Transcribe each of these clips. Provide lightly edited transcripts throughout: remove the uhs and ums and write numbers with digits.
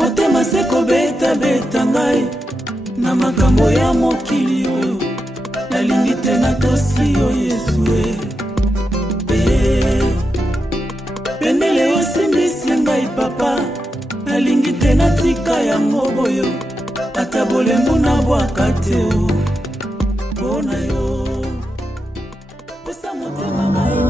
motema se kobeta beta ngai na makambo ya mokili oyo nalingi te natosi yo Yesu pendele osimbisi ngai papa nalingi te natika yango boyo ata bolembu na bwaka te mpona yo kosa motema ngai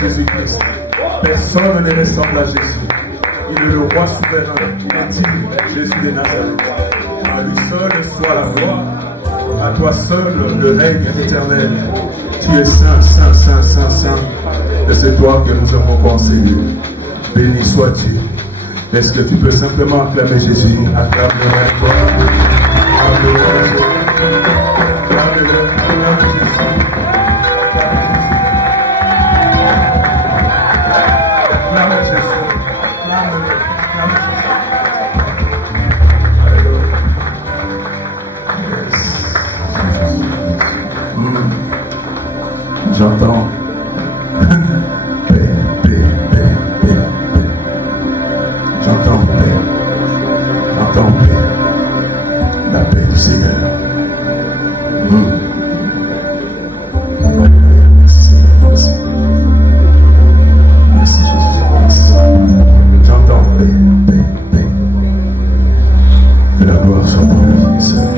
Jésus-Christ. Personne ne ressemble à Jésus. Il est le roi souverain. Il est digne, Jésus de Nazareth. À lui seul soit la gloire. À toi seul le règne éternel. Tu es saint, saint, saint, saint, saint. Et c'est toi que nous avons conseillé. Béni sois-tu. Est-ce que tu peux simplement acclamer Jésus? Acclame-le à toi. Acclame-le à toi. J'entends paix, paix, paix, paix. J'entends paix. J'entends paix. La paix du Seigneur. Merci, merci. Merci Jésus. Merci. J'entends paix, paix, paix. Que la gloire soit pour lui seul.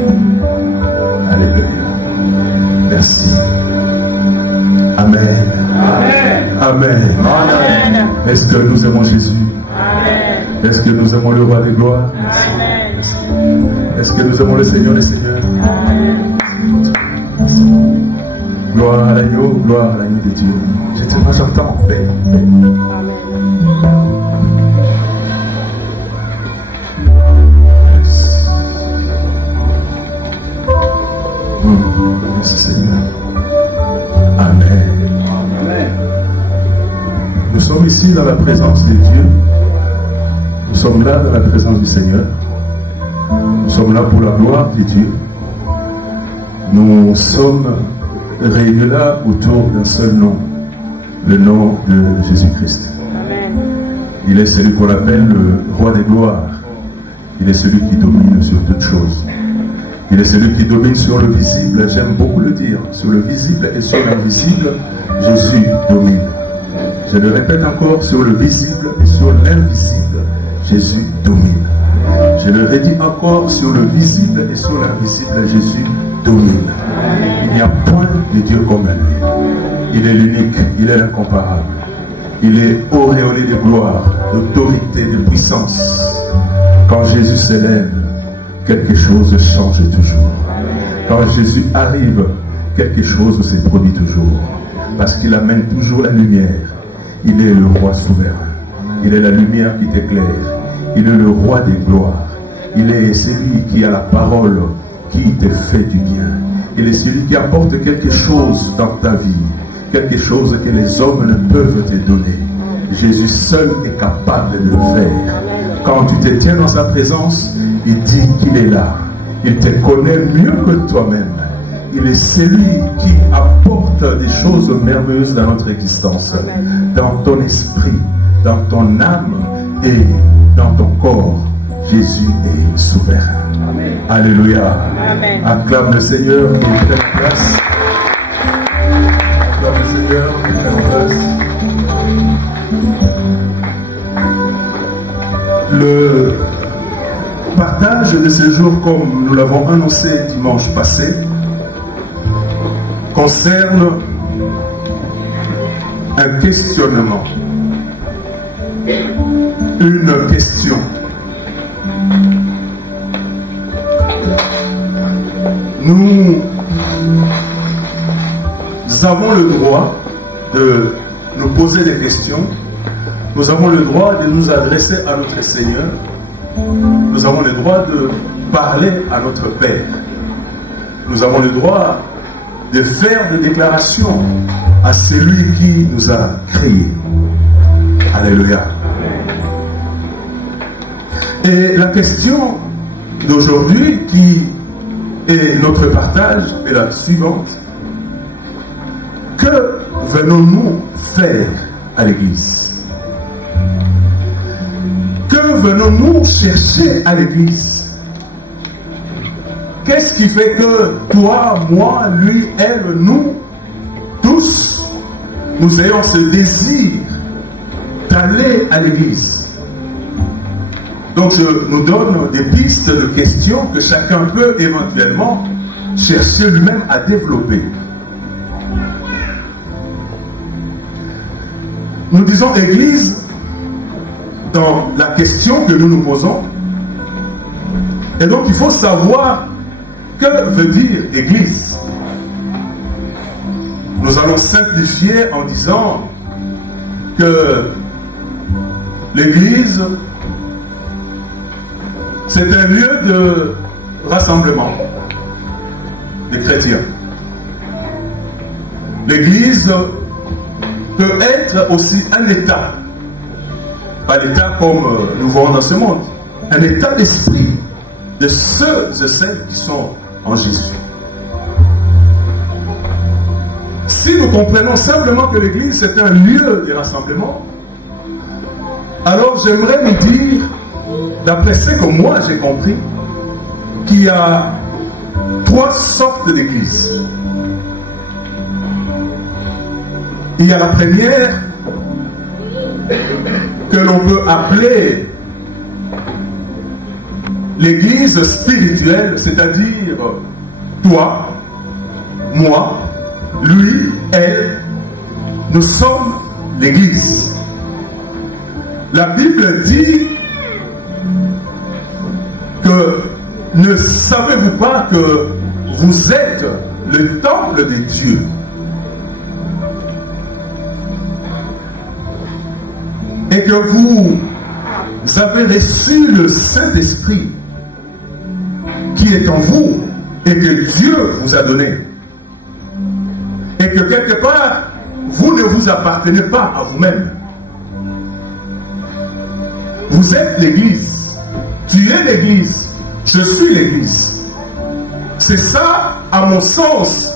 Alléluia. Merci. Amen. Amen. Amen. Est-ce que nous aimons Jésus? Amen. Est-ce que nous aimons le roi des gloires? Amen. Est-ce que nous aimons le Seigneur des Seigneurs? Amen. Gloire à l'agneau, gloire à l'agneau de Dieu. J'entends paix. ici dans la présence de Dieu. Nous sommes là dans la présence du Seigneur. Nous sommes là pour la gloire de Dieu. Nous sommes réunis là autour d'un seul nom, le nom de Jésus-Christ. Il est celui qu'on appelle le roi des gloires. Il est celui qui domine sur toutes choses. Il est celui qui domine sur le visible. J'aime beaucoup le dire. Sur le visible et sur l'invisible, Jésus domine. Je le répète encore, sur le visible et sur l'invisible, Jésus domine. Je le redis encore, sur le visible et sur l'invisible, Jésus domine. Il n'y a point de Dieu comme lui. Il est l'unique, il est l'incomparable. Il est auréolé de gloire, d'autorité, de puissance. Quand Jésus s'élève, quelque chose change toujours. Quand Jésus arrive, quelque chose se produit toujours. Parce qu'il amène toujours la lumière. Il est le roi souverain. Il est la lumière qui t'éclaire. Il est le roi des gloires. Il est celui qui a la parole qui te fait du bien. Il est celui qui apporte quelque chose dans ta vie. Quelque chose que les hommes ne peuvent te donner. Jésus seul est capable de le faire. Quand tu te tiens dans sa présence, il dit qu'il est là. Il te connaît mieux que toi-même. Il est celui qui apporte des choses merveilleuses dans notre existence, dans ton esprit, dans ton âme et dans ton corps. Jésus est souverain. Amen. Alléluia. Amen. Acclame le Seigneur qui est en place. Acclame le Seigneur qui est en place. Le partage de ce jour, comme nous l'avons annoncé dimanche passé, concerne un questionnement, une question. Nous avons le droit de nous poser des questions. Nous avons le droit de nous adresser à notre Seigneur. Nous avons le droit de parler à notre Père. Nous avons le droit de faire des déclarations à celui qui nous a créés. Alléluia. Et la question d'aujourd'hui, qui est notre partage, est la suivante. Que venons-nous faire à l'Église? Que venons-nous chercher à l'Église? Qu'est-ce qui fait que toi, moi, lui, elle, nous, tous, nous ayons ce désir d'aller à l'Église? Donc je nous donne des pistes de questions que chacun peut éventuellement chercher lui-même à développer. Nous disons Église dans la question que nous nous posons. Et donc il faut savoir que veut dire Église. Nous allons simplifier en disant que l'Église, c'est un lieu de rassemblement des chrétiens. L'Église peut être aussi un état. Pas l'état comme nous voyons dans ce monde. Un état d'esprit de ceux et celles qui sont en Jésus. Si nous comprenons simplement que l'Église c'est un lieu de rassemblement, alors j'aimerais nous dire, d'après ce que moi j'ai compris, qu'il y a trois sortes d'églises. Il y a la première que l'on peut appeler l'église spirituelle, c'est-à-dire toi, moi, lui, elle, nous sommes l'église. La Bible dit que ne savez-vous pas que vous êtes le temple de Dieu? Et que vous avez reçu le Saint-Esprit qui est en vous et que Dieu vous a donné. Et que quelque part, vous ne vous appartenez pas à vous-même. vous êtes l'Église. Tu es l'Église. Je suis l'Église. C'est ça, à mon sens,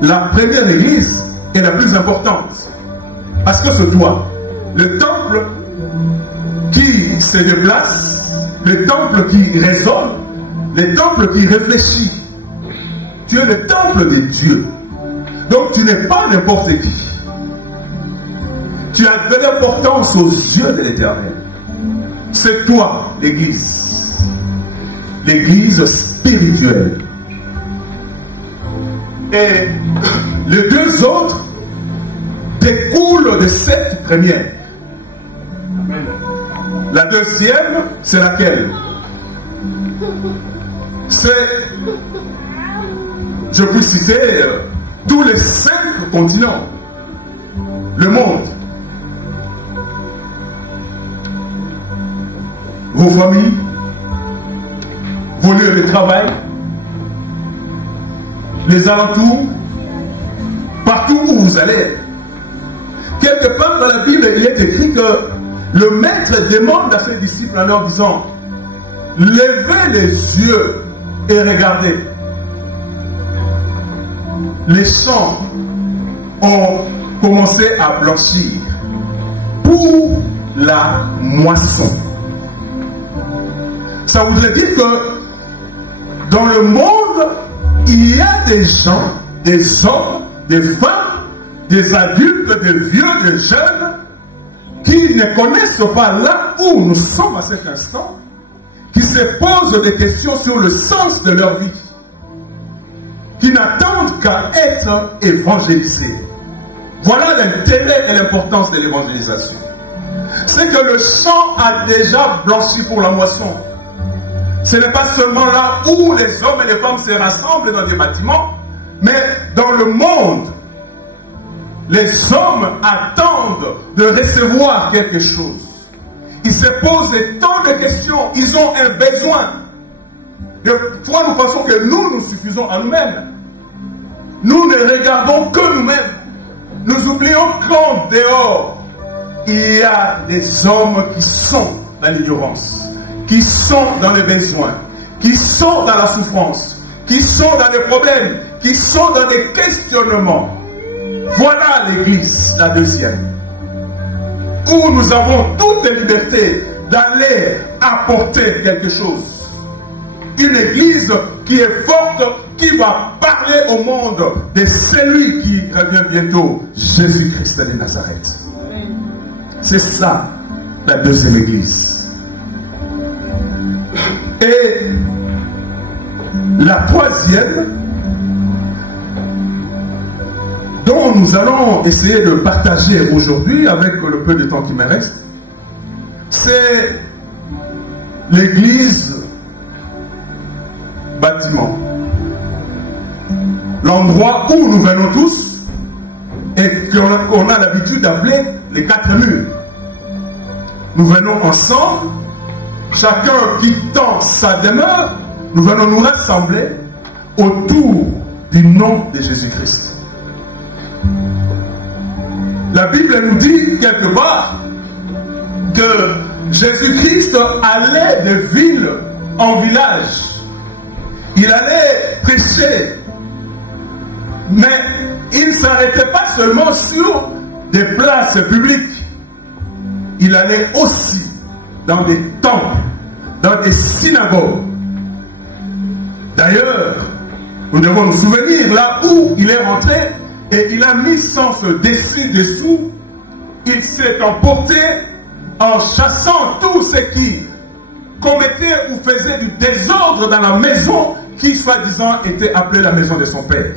la première Église est la plus importante. Parce que c'est toi. Le temple qui se déplace, le temple qui résonne, le temple qui réfléchit. Tu es le temple de Dieu. Donc tu n'es pas n'importe qui. Tu as de l'importance aux yeux de l'Éternel. C'est toi, l'Église. L'Église spirituelle. Et les deux autres découlent de cette première. La deuxième, c'est laquelle? C'est, je peux citer tous les 5 continents, le monde, vos familles, vos lieux de travail, les alentours, partout où vous allez. Quelque part dans la Bible, il est écrit que le maître demande à ses disciples en leur disant: levez les yeux et regardez. Les champs ont commencé à blanchir pour la moisson. Ça voudrait dire que dans le monde, il y a des gens, des hommes, des femmes, des adultes, des vieux, des jeunes, qui ne connaissent pas là où nous sommes à cet instant, qui se posent des questions sur le sens de leur vie, qui n'attendent qu'à être évangélisés. Voilà l'intérêt et l'importance de l'évangélisation. C'est que le champ a déjà blanchi pour la moisson. Ce n'est pas seulement là où les hommes et les femmes se rassemblent dans des bâtiments, mais dans le monde. Les hommes attendent de recevoir quelque chose. Ils se posent tant de questions. Ils ont un besoin. Et toi, nous pensons que nous suffisons à nous-mêmes. Nous ne regardons que nous-mêmes. Nous oublions qu'en dehors, il y a des hommes qui sont dans l'ignorance, qui sont dans les besoins, qui sont dans la souffrance, qui sont dans les problèmes, qui sont dans des questionnements. Voilà l'Église, la deuxième, où nous avons toute la liberté d'aller apporter quelque chose. Une Église qui est forte, qui va parler au monde de celui qui revient bientôt, Jésus-Christ de Nazareth. C'est ça, la deuxième Église. Et la troisième, dont nous allons essayer de partager aujourd'hui avec le peu de temps qui me reste, c'est l'église bâtiment. L'endroit où nous venons tous et qu'on a l'habitude d'appeler les 4 murs. Nous venons ensemble, chacun quittant sa demeure, nous venons nous rassembler autour du nom de Jésus-Christ. La Bible nous dit quelque part que Jésus-Christ allait de ville en village. Il allait prêcher. Mais il ne s'arrêtait pas seulement sur des places publiques. Il allait aussi dans des temples, dans des synagogues. D'ailleurs, nous devons nous souvenir là où il est rentré. Et il a mis sens dessus-dessous. Il s'est emporté en chassant tous ceux qui commettaient ou faisaient du désordre dans la maison qui, soi-disant, était appelée la maison de son père.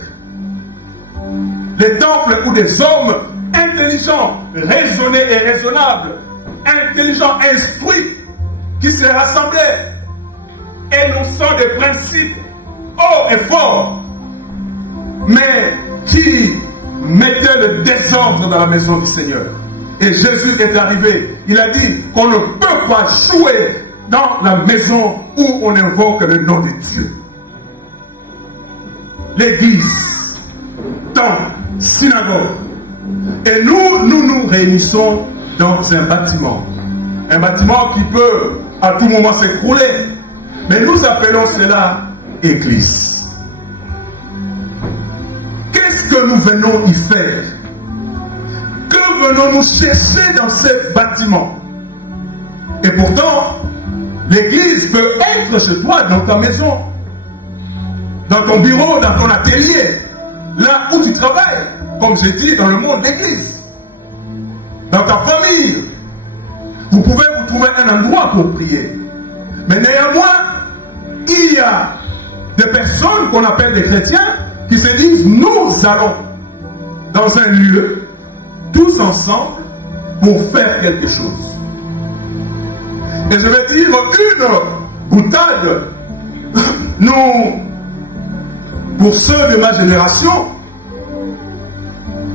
Les temples où des hommes intelligents, raisonnés et raisonnables, intelligents, instruits, qui se rassemblaient, énonçant des principes hauts et forts, mais qui mettait le désordre dans la maison du Seigneur. Et Jésus est arrivé. Il a dit qu'on ne peut pas jouer dans la maison où on invoque le nom de Dieu. L'église, temple, synagogue. Et nous nous réunissons dans un bâtiment. Un bâtiment qui peut à tout moment s'écrouler. Mais nous appelons cela Église. Qu'est-ce que nous venons y faire? Que venons-nous chercher dans ce bâtiment? Et pourtant, l'église peut être chez toi, dans ta maison, dans ton bureau, dans ton atelier, là où tu travailles, comme j'ai dit, dans le monde de l'église, dans ta famille. Vous pouvez vous trouver un endroit pour prier. Mais néanmoins, il y a des personnes qu'on appelle des chrétiens qui se disent, nous allons dans un lieu, tous ensemble, pour faire quelque chose. Et je vais dire une boutade. Nous, pour ceux de ma génération,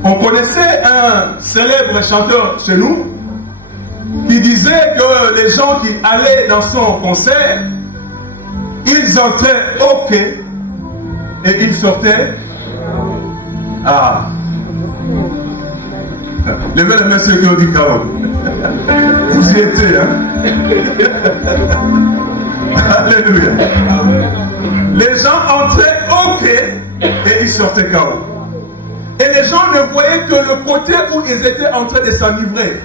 on connaissait un célèbre chanteur chez nous qui disait que les gens qui allaient dans son concert, ils entraient OK et ils sortaient. Ah. Levez les mains ceux qui ont dit KO. Vous y étiez, hein? Alléluia. Les gens entraient OK et ils sortaient KO. Et les gens ne voyaient que le côté où ils étaient en train de s'enivrer.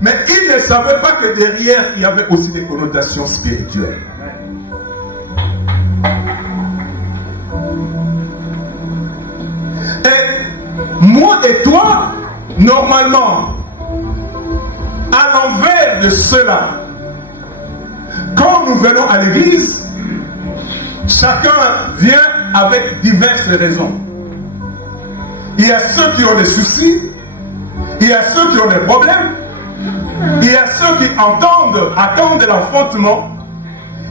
Mais ils ne savaient pas que derrière, il y avait aussi des connotations spirituelles. Et moi et toi, normalement, à l'envers de cela, quand nous venons à l'église, chacun vient avec diverses raisons. Il y a ceux qui ont des soucis, il y a ceux qui ont des problèmes, il y a ceux qui attendent l'enfantement,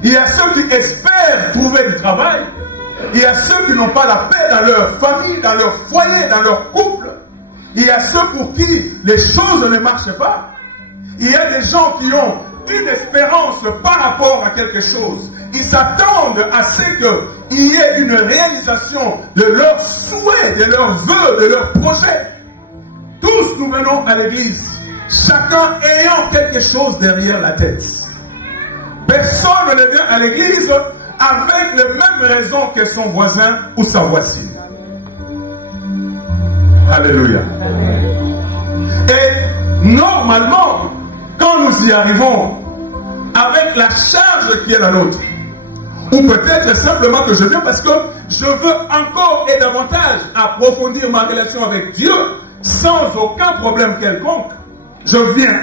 il y a ceux qui espèrent trouver du travail, il y a ceux qui n'ont pas la paix dans leur famille, dans leur foyer, dans leur couple, il y a ceux pour qui les choses ne marchent pas, il y a des gens qui ont une espérance par rapport à quelque chose. Ils s'attendent à ce qu'il y ait une réalisation de leurs souhaits, de leurs vœux, de leurs projets. Tous nous venons à l'église, chacun ayant quelque chose derrière la tête. Personne ne vient à l'église avec les mêmes raisons que son voisin ou sa voisine. Alléluia. Et normalement, quand nous y arrivons avec la charge qui est la nôtre, ou peut-être simplement que je viens parce que je veux encore et davantage approfondir ma relation avec Dieu sans aucun problème quelconque, je viens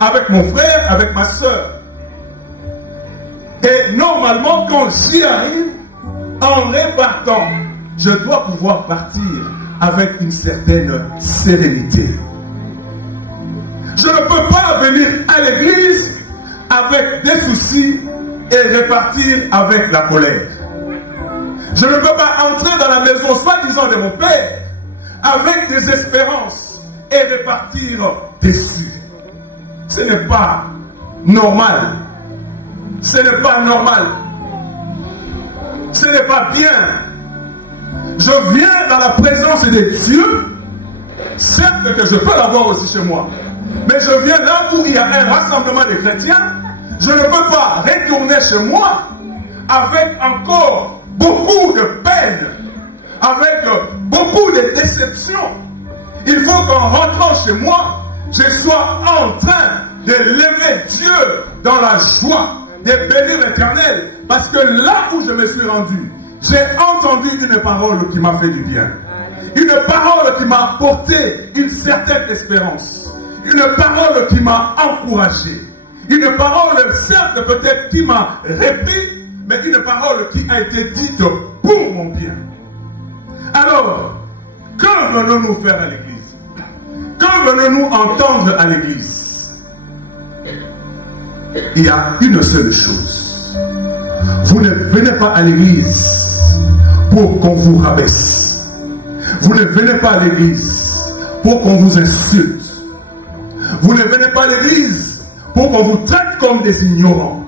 avec mon frère, avec ma soeur. Et normalement, quand j'y arrive, en repartant, je dois pouvoir partir avec une certaine sérénité. Je ne peux pas venir à l'église avec des soucis et repartir avec la colère. Je ne peux pas entrer dans la maison soi-disant de mon père avec des espérances et repartir déçu. Ce n'est pas normal. Ce n'est pas normal. Ce n'est pas bien. Je viens dans la présence de Dieu. Certes que je peux l'avoir aussi chez moi. Mais je viens là où il y a un rassemblement de chrétiens. Je ne peux pas retourner chez moi avec encore beaucoup de peine, avec beaucoup de déception. Il faut qu'en rentrant chez moi, je sois en train de lever Dieu dans la joie, de bénir l'Éternel. Parce que là où je me suis rendu, j'ai entendu une parole qui m'a fait du bien. Une parole qui m'a apporté une certaine espérance. Une parole qui m'a encouragé. Une parole, certes, peut-être qui m'a répété, mais une parole qui a été dite pour mon bien. Alors, que venons-nous faire à l'église? Que venons-nous entendre à l'église? Il y a une seule chose. Vous ne venez pas à l'église pour qu'on vous rabaisse. Vous ne venez pas à l'église pour qu'on vous insulte. Vous ne venez pas à l'église pour qu'on vous traite comme des ignorants.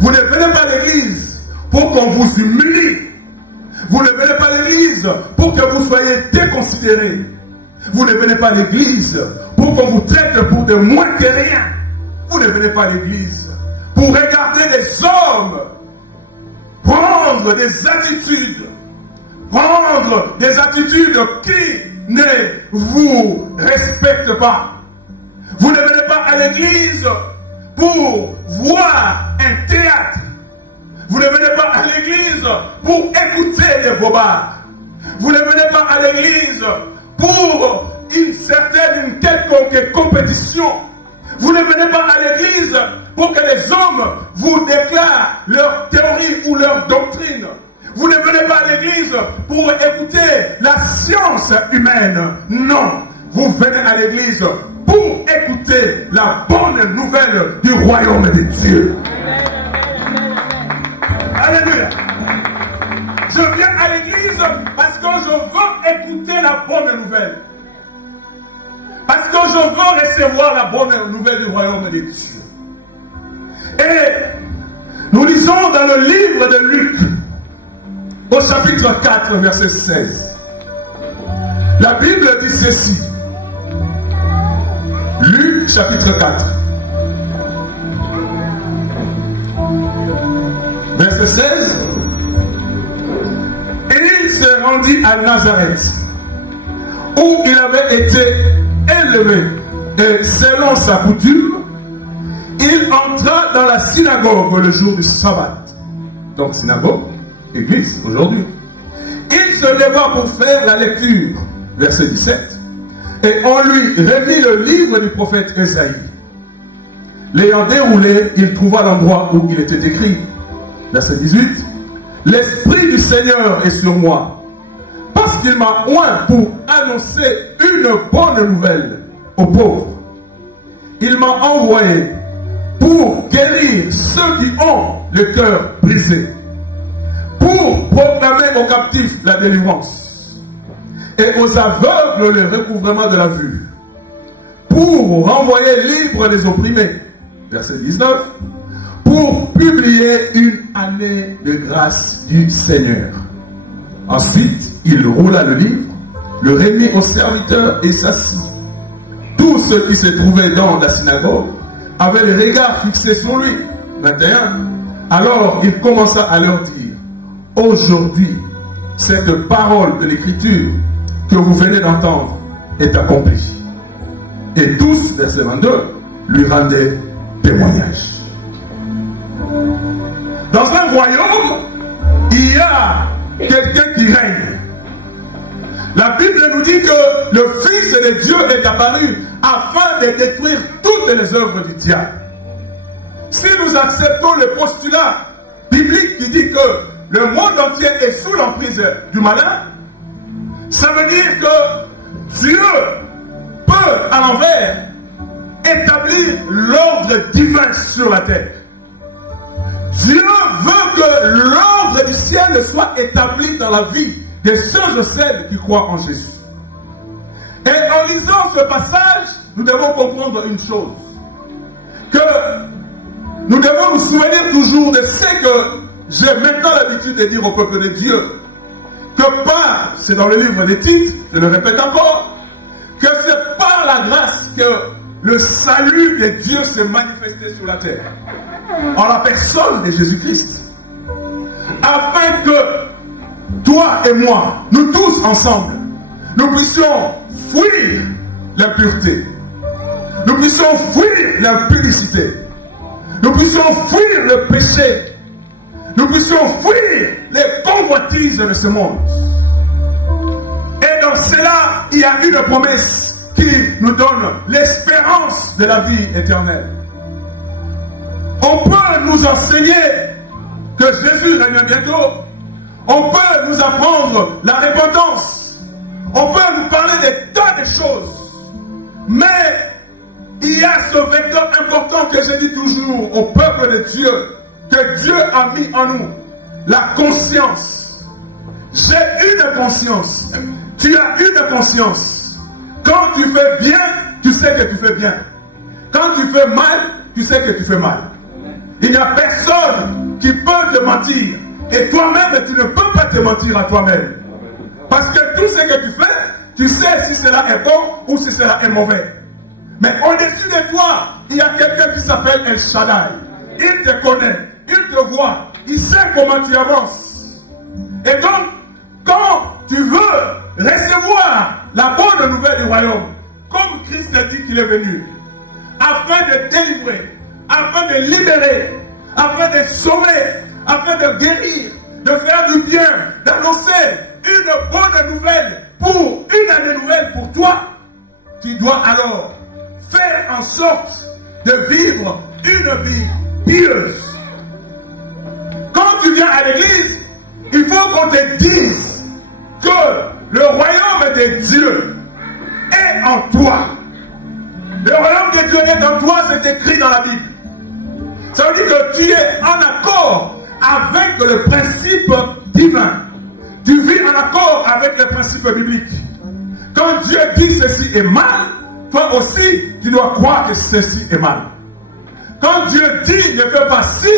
Vous ne venez pas à l'église pour qu'on vous humilie. Vous ne venez pas à l'église pour que vous soyez déconsidérés. Vous ne venez pas à l'église pour qu'on vous traite pour de moins que rien. vous ne venez pas à l'église pour regarder les hommes prendre des attitudes qui ne vous respectent pas. Vous ne venez pas à l'église pour voir un théâtre. Vous ne venez pas à l'église pour écouter des bobards. Vous ne venez pas à l'église pour une quelconque compétition. Vous ne venez pas à l'église pour que les hommes vous déclarent leur théorie ou leur doctrine. Vous ne venez pas à l'église pour écouter la science humaine. Non, vous venez à l'église pour écouter la bonne nouvelle du royaume de Dieu. Alléluia. Je viens à l'église parce que je veux écouter la bonne nouvelle. Parce que je veux recevoir la bonne nouvelle du royaume de Dieu. Et nous lisons dans le livre de Luc, au chapitre 4, verset 16. La Bible dit ceci. Luc, chapitre 4. Verset 16. Et il se rendit à Nazareth, où il avait été élevé, et selon sa coutume, il entra dans la synagogue le jour du sabbat. Donc synagogue, église aujourd'hui. Il se leva pour faire la lecture, verset 17, et on lui remit le livre du prophète Ésaïe. L'ayant déroulé, il trouva l'endroit où il était écrit, verset 18, l'Esprit du Seigneur est sur moi, parce qu'il m'a oint pour annoncer une bonne nouvelle aux pauvres. Il m'a envoyé pour guérir ceux qui ont le cœur brisé, pour proclamer aux captifs la délivrance et aux aveugles le recouvrement de la vue, pour renvoyer libres les opprimés, verset 19, pour publier une année de grâce du Seigneur. Ensuite, il roula le livre, le remit au serviteur et s'assit. Tous ceux qui se trouvaient dans la synagogue avaient le regard fixé sur lui. 21. Alors il commença à leur dire, aujourd'hui, cette parole de l'Écriture que vous venez d'entendre est accomplie. Et tous, verset 22, lui rendaient témoignage. Dans un royaume, il y a quelqu'un qui règne. La Bible nous dit que le Fils de Dieu est apparu afin de détruire toutes les œuvres du diable. Si nous acceptons le postulat biblique qui dit que le monde entier est sous l'emprise du malin, ça veut dire que Dieu peut à l'envers établir l'ordre divin sur la terre. Dieu veut que l'ordre du ciel soit établi dans la vie de ceux et celles qui croient en Jésus. Et en lisant ce passage, nous devons comprendre une chose. Que nous devons nous souvenir toujours de ce que j'ai maintenant l'habitude de dire au peuple de Dieu. Que par, c'est dans le livre des Tites, je le répète encore, que c'est par la grâce que le salut de Dieu s'est manifesté sur la terre. En la personne de Jésus-Christ. Afin que toi et moi, nous tous ensemble, nous puissions fuir l'impureté. Nous puissions fuir l'impudicité. Nous puissions fuir le péché. Nous puissions fuir les convoitises de ce monde. Et dans cela, il y a une promesse qui nous donne l'espérance de la vie éternelle. On peut nous enseigner que Jésus revient bientôt. On peut nous apprendre la repentance. On peut nous parler de tas de choses. Mais il y a ce vecteur important que je dis toujours au peuple de Dieu, que Dieu a mis en nous, la conscience. J'ai une conscience. Tu as une conscience. Quand tu fais bien, tu sais que tu fais bien. Quand tu fais mal, tu sais que tu fais mal. Il n'y a personne qui peut te mentir. Et toi-même, tu ne peux pas te mentir à toi-même. Parce que tout ce que tu fais, tu sais si cela est bon ou si cela est mauvais. Mais au-dessus de toi, il y a quelqu'un qui s'appelle El Shaddai. Il te connaît, il te voit, il sait comment tu avances. Et donc, quand tu veux recevoir la bonne nouvelle du royaume, comme Christ a dit qu'il est venu, afin de délivrer, afin de libérer, afin de sauver, afin de guérir, de faire du bien, d'annoncer une bonne nouvelle pour une année nouvelle pour toi, tu dois alors faire en sorte de vivre une vie pieuse. Quand tu viens à l'église, il faut qu'on te dise que le royaume de Dieu est en toi. Le royaume de Dieu est en toi, c'est écrit dans la Bible. Ça veut dire que tu es en accord avec le principe divin. Tu vis en accord avec les principes bibliques. Quand Dieu dit ceci est mal, toi aussi, tu dois croire que ceci est mal. Quand Dieu dit ne fais pas ci,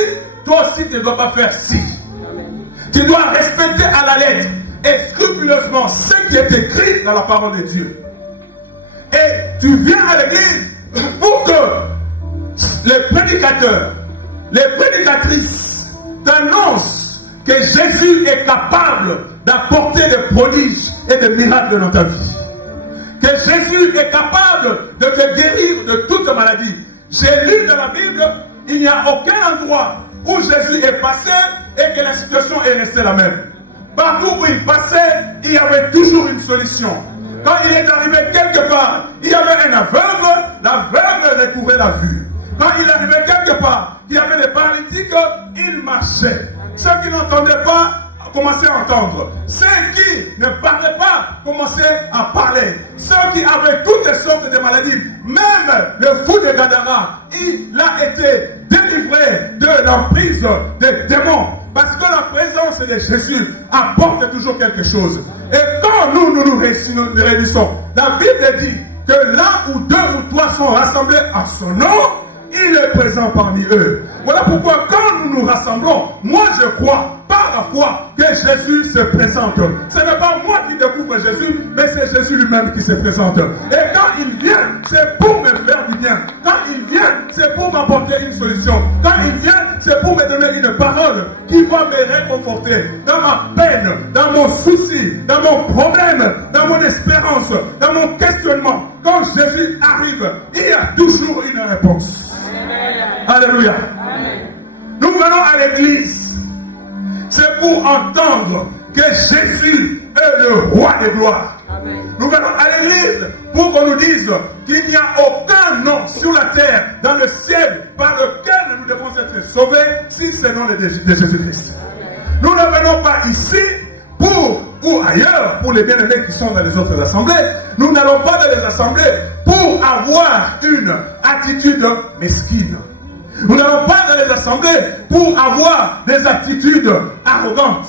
toi aussi tu ne dois pas faire ci. Tu dois respecter à la lettre et scrupuleusement ce qui est écrit dans la parole de Dieu. Et tu viens à l'église pour que les prédicateurs, les prédicatrices t'annoncent que Jésus est capable d'apporter des prodiges et des miracles dans ta vie. Que Jésus est capable de te guérir de toute maladie. J'ai lu dans la Bible, il n'y a aucun endroit où Jésus est passé et que la situation est restée la même. Partout où il passait, il y avait toujours une solution. Quand il est arrivé quelque part, il y avait un aveugle, l'aveugle découvrait la vue. Quand il arrivait quelque part, il y avait des paralytiques, il marchait. Ceux qui n'entendaient pas commençaient à entendre. Ceux qui ne parlaient pas commençaient à parler. Ceux qui avaient toutes sortes de maladies, même le fou de Gadara, il a été délivré de l'emprise des démons. Parce que la présence de Jésus apporte toujours quelque chose. Et quand nous réunissons, la Bible dit que là où deux ou trois sont rassemblés en son nom, il est présent parmi eux. Voilà pourquoi quand nous nous rassemblons, moi je crois par la foi que Jésus se présente. Ce n'est pas moi qui découvre Jésus, mais c'est Jésus lui-même qui se présente. Et quand il vient, c'est pour me faire du bien. Quand il vient, c'est pour m'apporter une solution. Quand il vient, c'est pour me donner une parole qui va me réconforter dans ma peine, dans mon souci, dans mon problème, dans mon espérance, dans mon questionnement. Quand Jésus arrive, il y a toujours une réponse. Alléluia. Nous venons à l'église. C'est pour entendre que Jésus est le roi des gloires. Nous venons à l'église pour qu'on nous dise qu'il n'y a aucun nom sur la terre, dans le ciel, par lequel nous devons être sauvés, si c'est le nom de Jésus-Christ. Nous ne venons pas ici pour, ou ailleurs, pour les bien-aimés qui sont dans les autres assemblées. Nous n'allons pas dans les assemblées pour avoir une attitude mesquine. Nous n'allons pas dans les assemblées pour avoir des attitudes arrogantes.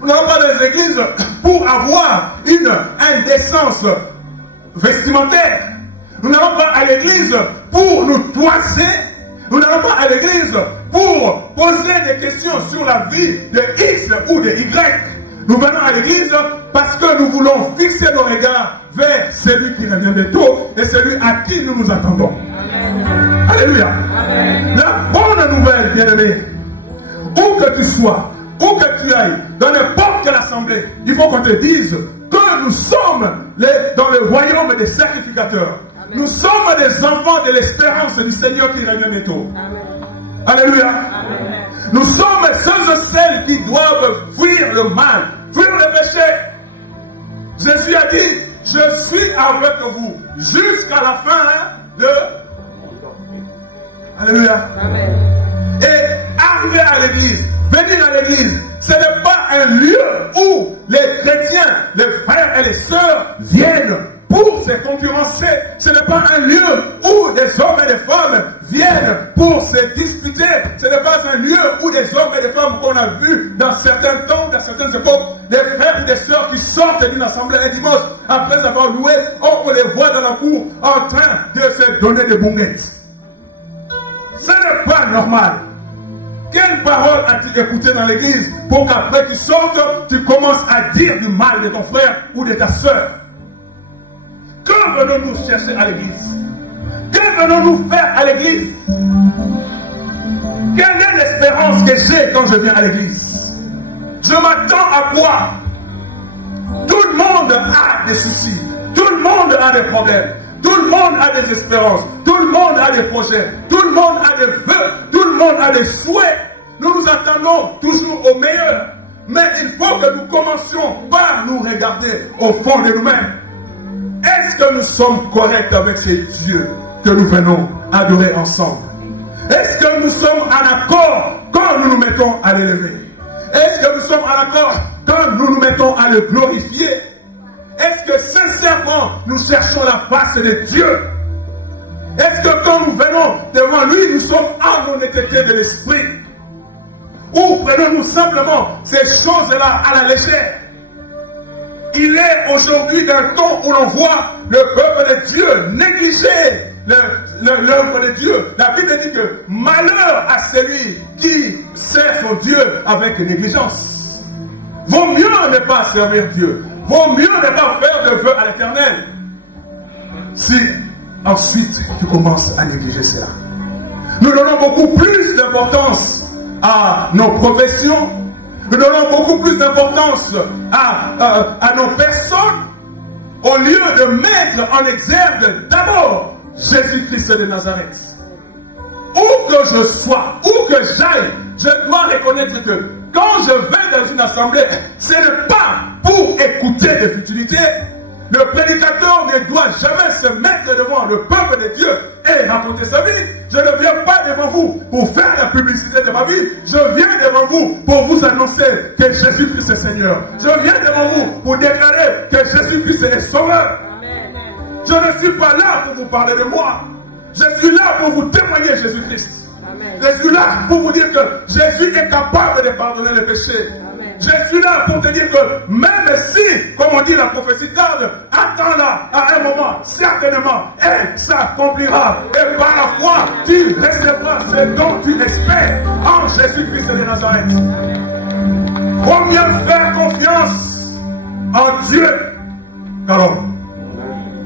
Nous n'allons pas dans les églises pour avoir une indécence vestimentaire. Nous n'allons pas à l'église pour nous toiser. Nous n'allons pas à l'église pour poser des questions sur la vie de X ou de Y. Nous venons à l'église parce que nous voulons fixer nos regards vers celui qui revient bientôt et celui à qui nous nous attendons. Alléluia. Amen. La bonne nouvelle, bien-aimé, où que tu sois, où que tu ailles, dans n'importe quelle assemblée, il faut qu'on te dise que nous sommes dans le royaume des sacrificateurs. Amen. Nous sommes des enfants de l'espérance du Seigneur qui revient bientôt. Alléluia. Amen. Nous sommes ceux et celles qui doivent fuir le mal, fuir le péché. Jésus a dit, je suis avec vous jusqu'à la fin de... Alléluia. Amen. Et arriver à l'église, venir à l'église, ce n'est pas un lieu où les chrétiens, les frères et les sœurs viennent pour se concurrencer. Ce n'est pas un lieu où des hommes et des femmes viennent pour se disputer. Ce n'est pas un lieu où des hommes et des femmes qu'on a vus dans certains temps, dans certaines époques, des frères et des sœurs qui sortent d'une assemblée un dimanche après avoir loué, on les voit dans la cour en train de se donner des bourrettes. Ce n'est pas normal. Quelle parole as-tu écouté dans l'église pour qu'après tu sortes, tu commences à dire du mal de ton frère ou de ta sœur? Que venons-nous chercher à l'église? Que venons-nous faire à l'église? Quelle est l'espérance que j'ai quand je viens à l'église? Je m'attends à quoi? Tout le monde a des soucis. Tout le monde a des problèmes. Tout le monde a des espérances. Tout le monde a des projets. Tout le monde a des vœux. Tout le monde a des souhaits. Nous nous attendons toujours au meilleur. Mais il faut que nous commencions par nous regarder au fond de nous-mêmes. Est-ce que nous sommes corrects avec ces dieux que nous venons adorer ensemble? Est-ce que nous sommes en accord quand nous nous mettons à l'élever? Est-ce que nous sommes en accord quand nous nous mettons à le glorifier? Est-ce que sincèrement nous cherchons la face de Dieu? Est-ce que quand nous venons devant lui, nous sommes en honnêteté de l'esprit? Ou prenons-nous simplement ces choses-là à la légère? Il est aujourd'hui d'un temps où l'on voit le peuple de Dieu négliger l'œuvre de Dieu. La Bible dit que malheur à celui qui sert son Dieu avec négligence. Vaut mieux ne pas servir Dieu. Vaut mieux ne pas faire de vœux à l'Éternel. Si ensuite tu commences à négliger cela. Nous donnons beaucoup plus d'importance à nos professions. Nous donnons beaucoup plus d'importance à nos personnes au lieu de mettre en exergue d'abord Jésus-Christ de Nazareth. Où que je sois, où que j'aille, je dois reconnaître que quand je vais dans une assemblée, ce n'est pas pour écouter des futilités. Le prédicateur ne doit jamais se mettre devant le peuple de Dieu et raconter sa vie. Je ne viens pas devant vous pour faire la publicité de ma vie. Je viens devant vous pour vous annoncer que Jésus-Christ est Seigneur. Je viens devant vous pour déclarer que Jésus-Christ est Sauveur. Je ne suis pas là pour vous parler de moi. Je suis là pour vous témoigner Jésus-Christ. Je suis là pour vous dire que Jésus est capable de pardonner les péchés. Je suis là pour te dire que même si, comme on dit la prophétie tarde, attends-la à un moment, certainement, et s'accomplira. Et par la foi, tu recevras ce dont tu espères en Jésus-Christ de Nazareth. Faut mieux faire confiance en Dieu qu'en l'homme.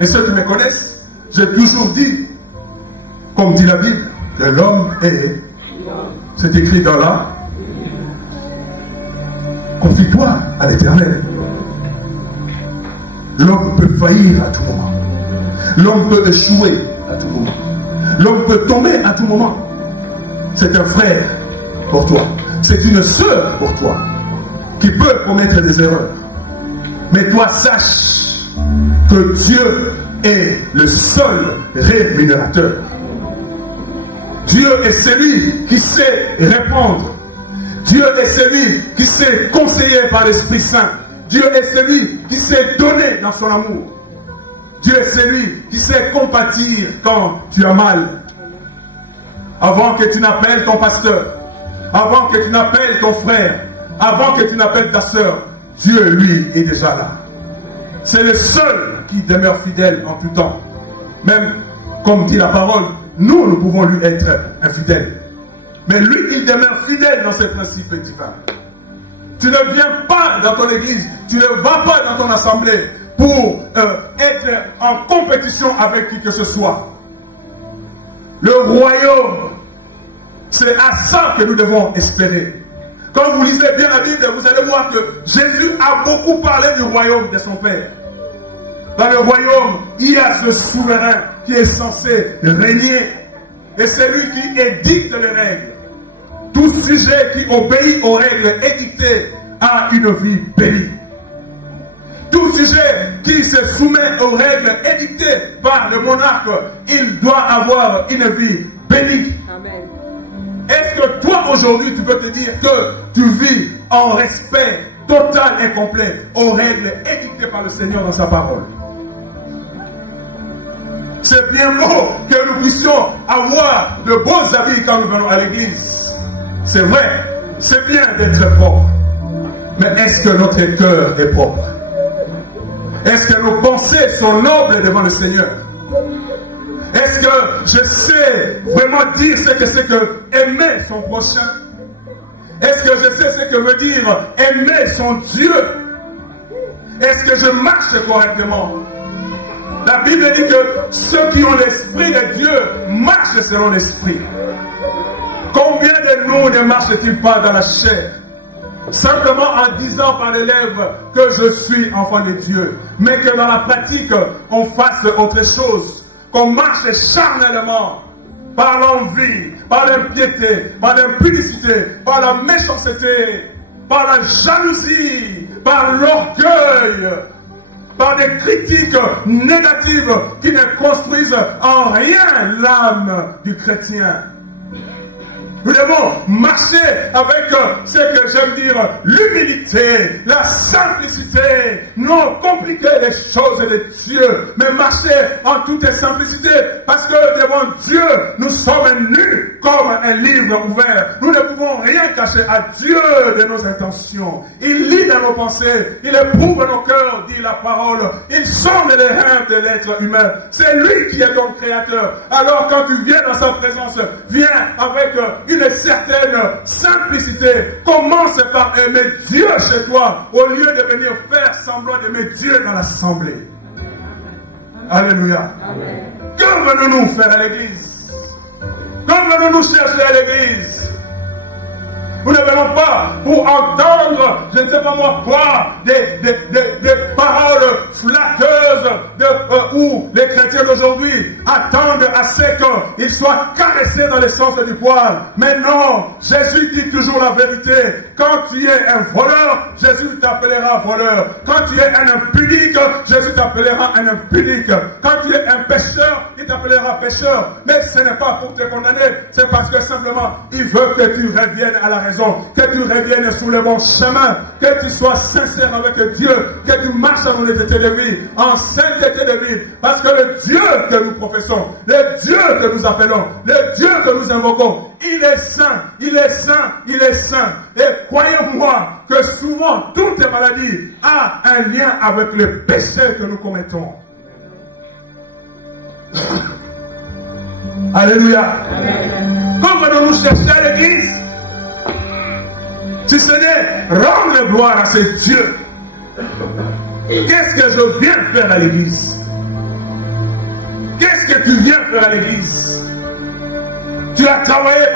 Et ceux qui me connaissent, j'ai toujours dit, comme dit la Bible, que l'homme est, c'est écrit dans la, confie-toi à l'Éternel. L'homme peut faillir à tout moment. L'homme peut échouer à tout moment. L'homme peut tomber à tout moment. C'est un frère pour toi. C'est une sœur pour toi qui peut commettre des erreurs. Mais toi, sache que Dieu est le seul rémunérateur. Dieu est celui qui sait répondre. Dieu est celui qui sait conseiller par l'Esprit Saint. Dieu est celui qui sait donner dans son amour. Dieu est celui qui sait compatir quand tu as mal. Avant que tu n'appelles ton pasteur, avant que tu n'appelles ton frère, avant que tu n'appelles ta soeur, Dieu, lui, est déjà là. C'est le seul qui demeure fidèle en tout temps. Même, comme dit la parole, nous pouvons lui être infidèles. Mais lui, il demeure fidèle dans ses principes divins. Tu ne viens pas dans ton église, tu ne vas pas dans ton assemblée pour être en compétition avec qui que ce soit. Le royaume, c'est à ça que nous devons espérer. Quand vous lisez bien la Bible, vous allez voir que Jésus a beaucoup parlé du royaume de son Père. Dans le royaume, il y a ce souverain qui est censé régner. Et c'est lui qui édicte les règles. Tout sujet qui obéit aux règles édictées a une vie bénie. Tout sujet qui se soumet aux règles édictées par le monarque, il doit avoir une vie bénie. Amen. Est-ce que toi aujourd'hui tu peux te dire que tu vis en respect total et complet aux règles édictées par le Seigneur dans sa parole? C'est bien beau que nous puissions avoir de beaux habits quand nous venons à l'église. C'est vrai, c'est bien d'être propre. Mais est-ce que notre cœur est propre? Est-ce que nos pensées sont nobles devant le Seigneur? Est-ce que je sais vraiment dire ce que c'est que aimer son prochain? Est-ce que je sais ce que veut dire aimer son Dieu? Est-ce que je marche correctement? La Bible dit que ceux qui ont l'esprit de Dieu marchent selon l'esprit. Combien de nous ne marchent-ils pas dans la chair? Simplement en disant par les lèvres que je suis enfant de Dieu, mais que dans la pratique, on fasse autre chose, qu'on marche charnellement, par l'envie, par l'impiété, par l'impudicité, par la méchanceté, par la jalousie, par l'orgueil, par des critiques négatives qui ne construisent en rien l'âme du chrétien. Nous devons marcher avec ce que j'aime dire, l'humilité, la simplicité, non compliquer les choses de Dieu, mais marcher en toute simplicité, parce que devant Dieu, nous sommes nus comme un livre ouvert. Nous ne pouvons rien cacher à Dieu de nos intentions. Il lit dans nos pensées, il éprouve nos cœurs, dit la parole, il sonde les reins de l'être humain. C'est lui qui est ton créateur. Alors quand tu viens dans sa présence, viens avec une certaine simplicité. Commence par aimer Dieu chez toi au lieu de venir faire semblant d'aimer Dieu dans l'assemblée. Alléluia. Amen. Que venons-nous faire à l'église? Que venons-nous chercher à l'église? Nous ne venons pas pour entendre, je ne sais pas moi quoi, des paroles flatteuses où les chrétiens d'aujourd'hui attendent à ce qu'ils soient caressés dans le sens du poil. Mais non, Jésus dit toujours la vérité. Quand tu es un voleur, Jésus t'appellera voleur. Quand tu es un impudique, Jésus t'appellera un impudique. Quand tu es un pécheur, il t'appellera pécheur. Mais ce n'est pas pour te condamner, c'est parce que simplement, il veut que tu reviennes à la raison. Que tu reviennes sur le bon chemin, que tu sois sincère avec Dieu, que tu marches en honnêteté de vie, en sainteté de vie, parce que le Dieu que nous professons, le Dieu que nous appelons, le Dieu que nous invoquons, il est saint, il est saint, il est saint. Et croyez-moi que souvent toutes les maladies ont un lien avec le péché que nous commettons. Alléluia. Comme nous cherchons à l'église, si ce n'est rendre gloire à ce Dieu, qu'est-ce que je viens faire à l'église? Qu'est-ce que tu viens faire à l'église? Tu as travaillé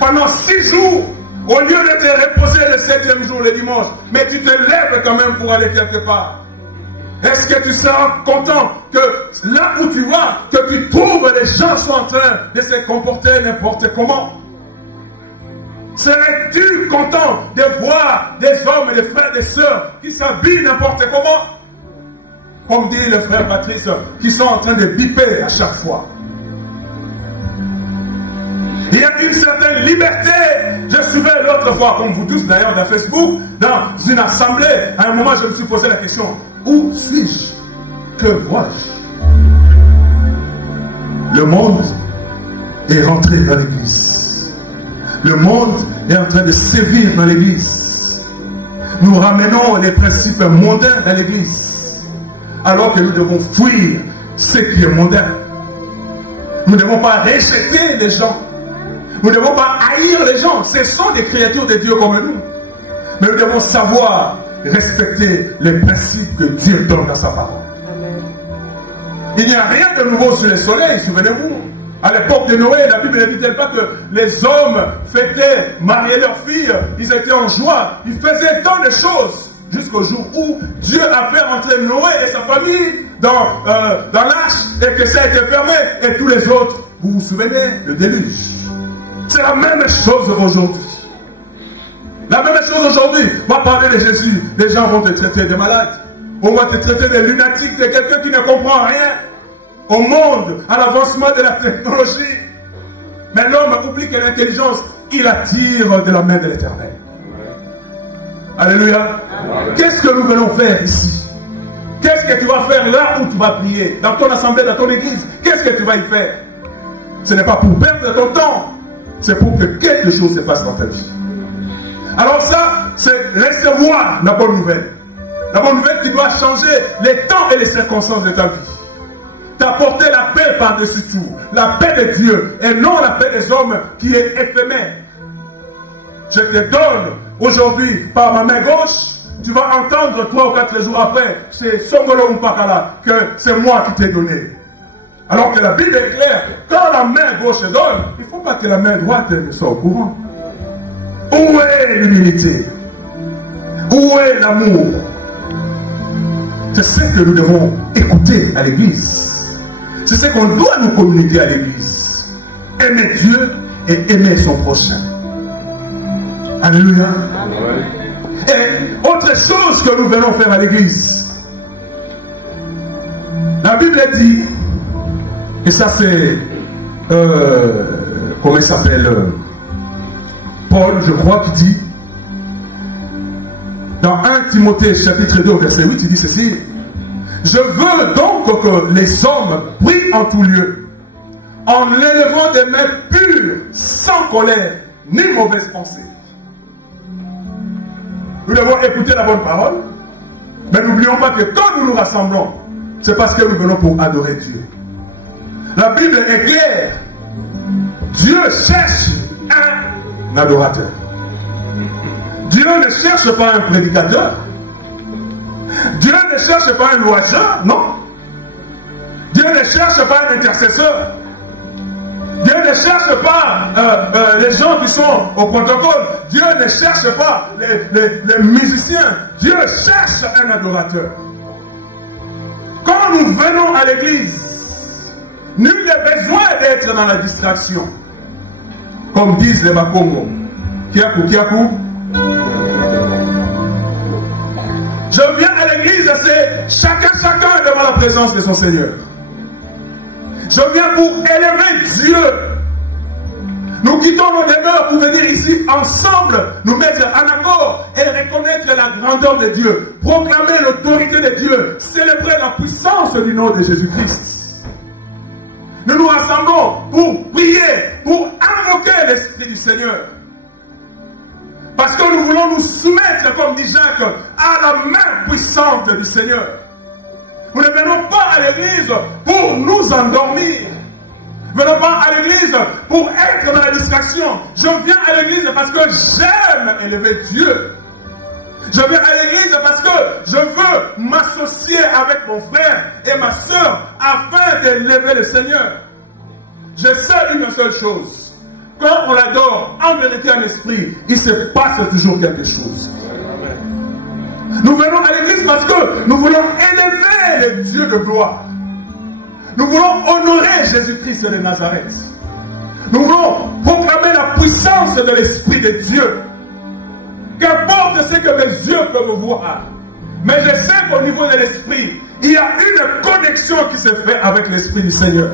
pendant 6 jours, au lieu de te reposer le 7e jour, le dimanche, mais tu te lèves quand même pour aller quelque part. Est-ce que tu seras content que là où tu vas, que tu trouves les gens sont en train de se comporter n'importe comment? Serais-tu content de voir des hommes, des frères, des sœurs qui s'habillent n'importe comment? Comme dit le frère Patrice, qui sont en train de biper à chaque fois. Il y a une certaine liberté. Je suivais l'autre fois, comme vous tous d'ailleurs, dans Facebook, dans une assemblée. À un moment, je me suis posé la question, où suis-je? Que vois-je? Le monde est rentré dans l'église. Le monde est en train de sévir dans l'église. Nous ramenons les principes mondains dans l'église, alors que nous devons fuir ce qui est mondain. Nous ne devons pas rejeter les gens. Nous ne devons pas haïr les gens. Ce sont des créatures de Dieu comme nous. Mais nous devons savoir respecter les principes que Dieu donne dans sa parole. Il n'y a rien de nouveau sur le soleil, souvenez-vous. À l'époque de Noé, la Bible ne dit-elle pas que les hommes fêtaient, mariaient leurs filles, ils étaient en joie, ils faisaient tant de choses, jusqu'au jour où Dieu a fait entrer Noé et sa famille dans l'arche, et que ça a été fermé, et tous les autres, vous vous souvenez, le déluge. C'est la même chose aujourd'hui. La même chose aujourd'hui. On va parler de Jésus, les gens vont te traiter de malade, on va te traiter de lunatique, de quelqu'un qui ne comprend rien. Au monde, à l'avancement de la technologie. Mais l'homme oublie que l'intelligence, il attire de la main de l'Éternel. Alléluia. Qu'est-ce que nous venons faire ici? Qu'est-ce que tu vas faire là où tu vas prier? Dans ton assemblée, dans ton église? Qu'est-ce que tu vas y faire? Ce n'est pas pour perdre ton temps. C'est pour que quelque chose se passe dans ta vie. Alors ça, c'est recevoir la bonne nouvelle. La bonne nouvelle qui doit changer les temps et les circonstances de ta vie. T'apporter la paix par-dessus tout. La paix de Dieu et non la paix des hommes qui est éphémère. Je te donne aujourd'hui par ma main gauche tu vas entendre 3 ou 4 jours après, c'est Songolo Mpakala, que c'est moi qui t'ai donné. Alors que la Bible est claire, quand la main gauche donne, il ne faut pas que la main droite ne soit au courant. Où est l'humilité? Où est l'amour? C'est ce que nous devons écouter à l'église. C'est ce qu'on doit nous communiquer à l'église. Aimer Dieu et aimer son prochain. Alléluia. Amen. Et autre chose que nous venons faire à l'église. La Bible dit, et ça c'est, comment il s'appelle, Paul, je crois, qui dit, dans 1 Timothée chapitre 2 verset 8, il dit ceci: je veux donc que les hommes prient en tout lieu, en élevant des mains pures, sans colère, ni mauvaise pensée. Nous devons écouter la bonne parole, mais n'oublions pas que quand nous nous rassemblons, c'est parce que nous venons pour adorer Dieu. La Bible est claire. Dieu cherche un adorateur. Dieu ne cherche pas un prédicateur. Dieu ne cherche pas un louageur, non. Dieu ne cherche pas un intercesseur. Dieu ne cherche pas les gens qui sont au protocole. Dieu ne cherche pas les musiciens. Dieu cherche un adorateur. Quand nous venons à l'église, nul n'est besoin d'être dans la distraction. Comme disent les Bakongo. Kiakou, kiakou. Je viens à l'église, c'est chacun devant la présence de son Seigneur. Je viens pour élever Dieu. Nous quittons nos demeures pour venir ici ensemble, nous mettre en accord et reconnaître la grandeur de Dieu, proclamer l'autorité de Dieu, célébrer la puissance du nom de Jésus-Christ. Nous nous rassemblons pour prier, pour invoquer l'Esprit du Seigneur. Parce que nous voulons nous soumettre, comme dit Jacques, à la main puissante du Seigneur. Nous ne venons pas à l'église pour nous endormir. Nous ne venons pas à l'église pour être dans la distraction. Je viens à l'église parce que j'aime élever Dieu. Je viens à l'église parce que je veux m'associer avec mon frère et ma soeur afin d'élever le Seigneur. Je sais une seule chose. Quand on l'adore en vérité en esprit, il se passe toujours quelque chose. Nous venons à l'église parce que nous voulons élever le Dieu de gloire. Nous voulons honorer Jésus-Christ de Nazareth. Nous voulons proclamer la puissance de l'Esprit de Dieu. Qu'importe ce que mes yeux peuvent voir, mais je sais qu'au niveau de l'Esprit, il y a une connexion qui se fait avec l'Esprit du Seigneur.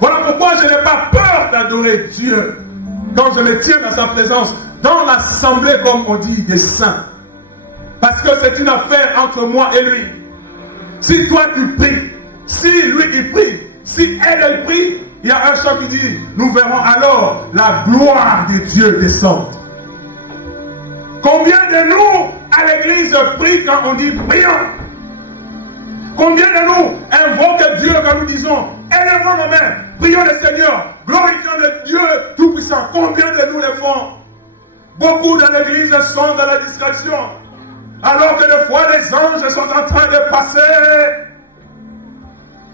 Voilà pourquoi je n'ai pas peur d'adorer Dieu quand je me tiens dans sa présence, dans l'assemblée, comme on dit, des saints. Parce que c'est une affaire entre moi et lui. Si toi tu pries, si lui il prie, si elle prie, il y a un chant qui dit, nous verrons alors la gloire de Dieu descendre. Combien de nous à l'église prient quand on dit prions? Combien de nous invoquent Dieu quand nous disons élevons nos mains, prions le Seigneur, glorifions le Dieu Tout-Puissant? Combien de nous le font? Beaucoup dans l'église sont dans la distraction. Alors que des fois les anges sont en train de passer.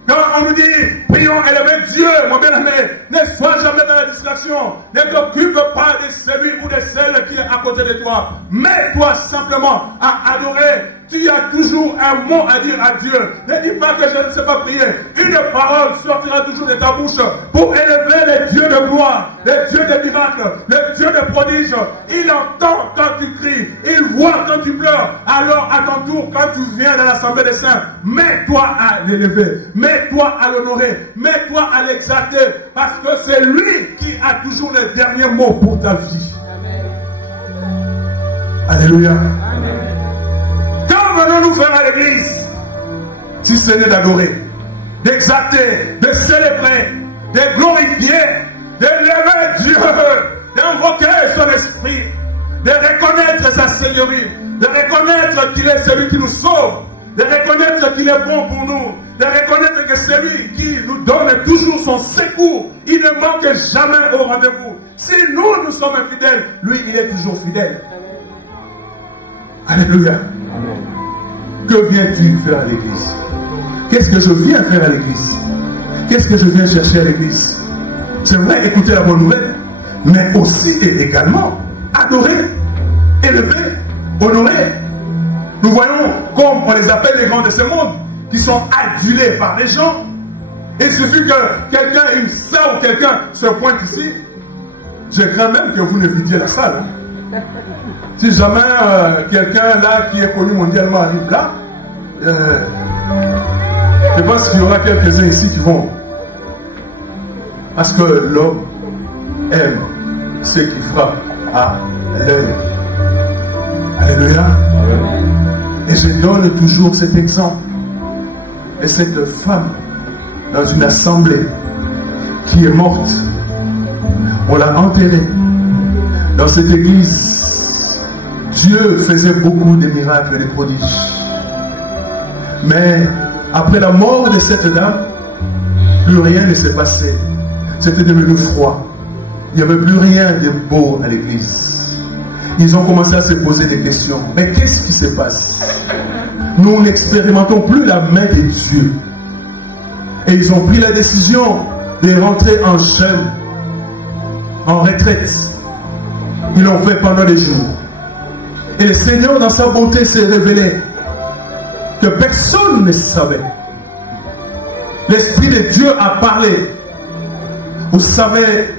Quand on nous dit, prions, élevez Dieu, mon bien-aimé, ne sois jamais dans la distraction. Ne t'occupe pas de celui ou de celle qui est à côté de toi. Mets-toi simplement à adorer. Tu as toujours un mot à dire à Dieu. Ne dis pas que je ne sais pas prier. Une parole sortira toujours de ta bouche pour élever le Dieu de gloire, le Dieu de miracles, le Dieu de prodiges. Il entend quand tu cries, il voit quand tu pleures. Alors à ton tour, quand tu viens dans l'assemblée des saints, mets-toi à l'élever, mets-toi à l'honorer, mets-toi à l'exalter, parce que c'est lui qui a toujours le dernier mot pour ta vie. Alléluia. Amen. Venons-nous faire à l'église si ce n'est d'adorer, d'exalter, de célébrer, de glorifier, d'élever Dieu, d'invoquer son esprit, de reconnaître sa seigneurie, de reconnaître qu'il est celui qui nous sauve, de reconnaître qu'il est bon pour nous, de reconnaître que c'est lui qui nous donne toujours son secours, il ne manque jamais au rendez-vous. Si nous sommes infidèles, lui il est toujours fidèle. Alléluia. Que viens-tu faire à l'église? Qu'est-ce que je viens faire à l'église? Qu'est-ce que je viens chercher à l'église? C'est vrai, écouter la bonne nouvelle, mais aussi et également adorer, élever, honorer. Nous voyons comme on les appelle les grands de ce monde, qui sont adulés par les gens. Il suffit que quelqu'un, une salle ou quelqu'un se pointe ici. Je crains même que vous ne vidiez la salle. Si jamais quelqu'un là qui est connu mondialement arrive là, je pense qu'il y aura quelques-uns ici qui vont. Parce que l'homme aime ce qui frappe à l'œil. Alléluia. Et je donne toujours cet exemple. Et cette femme, dans une assemblée, qui est morte, on l'a enterrée. Dans cette église, Dieu faisait beaucoup de miracles et de prodiges. Mais après la mort de cette dame, plus rien ne s'est passé. C'était devenu froid. Il n'y avait plus rien de beau à l'église. Ils ont commencé à se poser des questions. Mais qu'est-ce qui se passe? Nous n'expérimentons plus la main de Dieu. Et ils ont pris la décision de rentrer en jeûne, en retraite. Ils l'ont fait pendant des jours. Et le Seigneur, dans sa bonté, s'est révélé que personne ne savait. L'Esprit de Dieu a parlé. Vous savez,